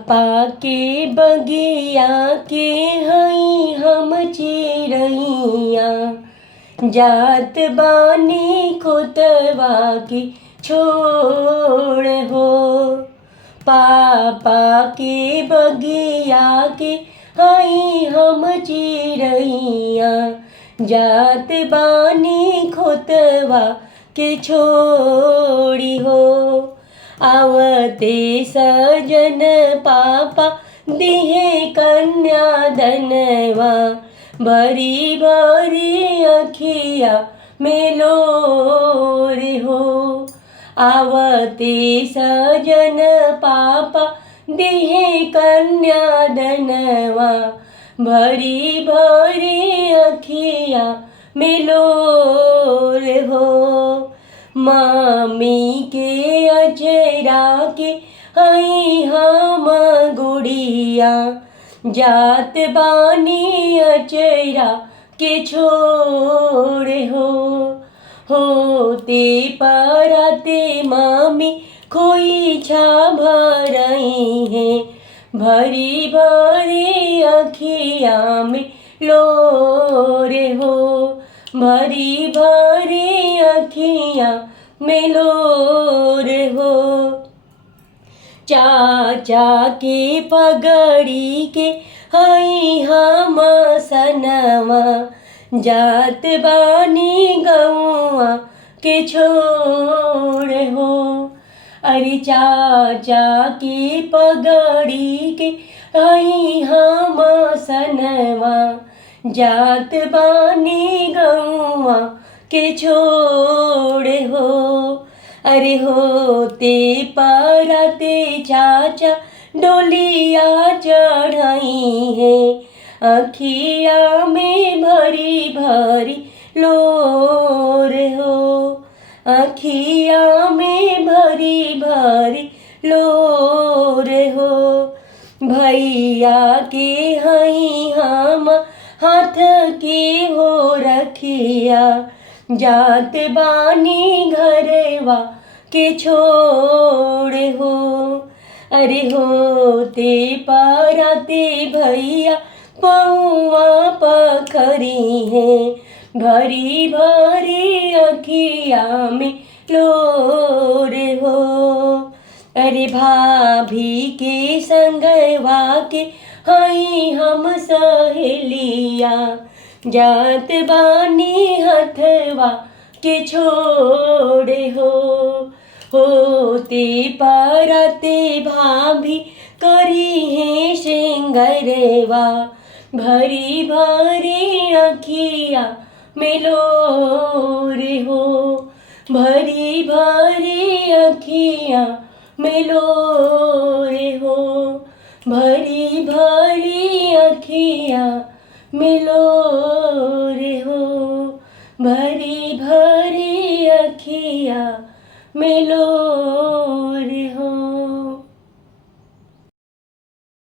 पापा के बगिया के हई हम चिरैया, जात बानी खोतवा की छोड़ हो। पापा के बगिया के हई हम चिरैया, जात बानी खोतवा के छोड़ी हो। आवते सजन पापा दिहे कन्यादनवा, भरी भरी अखिया में लोर हो। आवते सजन पापा दिहे कन्यादनवा, भरी भरी अखिया में लोर हो। मामी के अचरा के हई हम गुड़िया, जात बानी अचरा के छोड़े हो। होते पराते मामी खोइछा भरई है, भरी भरी अखिया में लोरे हो। भरी भरी अखिया में लोर हो। चाचा के पगड़ी के हई हम सनवा, जात बानी गौआ के छोड़ हो। अरे चाचा की पगड़ी के हई हम सनवा, जात बानी गौआ के छोड़ हो। अरे होते पराते चाचा डोलिया चढ़ाई है, अखिया में भरी भरी लोर हो। अखिया में भरी भरी लोर हो। भैया के हई हम हाथ के हो रखिया, जात बानी घरवा के छोड़ हो। अरे होते पराते भैया पौआ पखरी है, भरी भरी अखिया में लोर हो। अरे भाभी के संगवा के हई हम सहेलिया, जात बानी हथवा के छोड़े हो। होते पराते भाभी करी है श्रृंगरवा, भरी भरी अखिया में लोरे हो। भरी भरी अखिया में लोरे हो। भरी भरी अखिया में लोरे हो। भरी भरी अखिया में लोरे